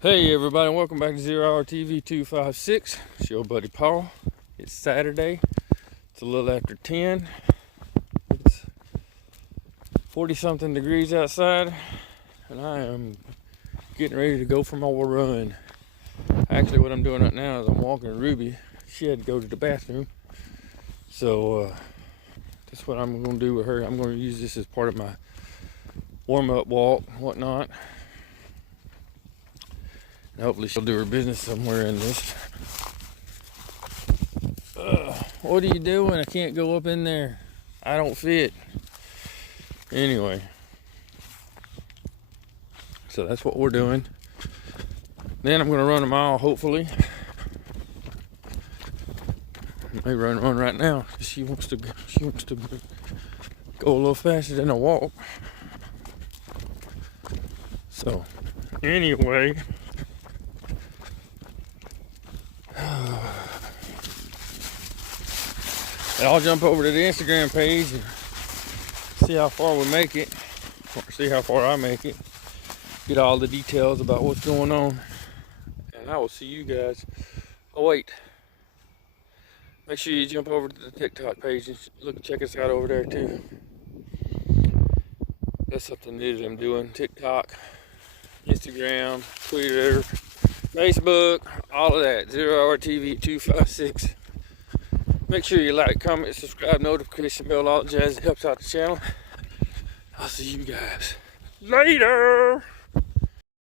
Hey everybody, welcome back to Zero Hour TV 256. It's your buddy Paul. It's Saturday. It's a little after 10. It's 40 something degrees outside, and I am getting ready to go for my run. Actually, what I'm doing right now is I'm walking Ruby. She had to go to the bathroom, so that's what I'm going to do with her. I'm going to use this as part of my warm-up walk and whatnot. Hopefully she'll do her business somewhere in this. What are you doing? I can't go up in there. I don't fit. Anyway. So that's what we're doing. Then I'm going to run a mile, hopefully. I may run one right now. She wants to go a little faster than a walk. So, anyway. I'll jump over to the Instagram page and see how far we make it, or see how far I make it, get all the details about what's going on, and I will see you guys. Oh wait, make sure you jump over to the TikTok page and check us out over there too. That's something new that I'm doing. TikTok, Instagram, Twitter, Facebook, all of that. 0 Hour TV 256. Make sure you like, comment, subscribe, notification bell, all the jazz that helps out the channel. I'll see you guys later.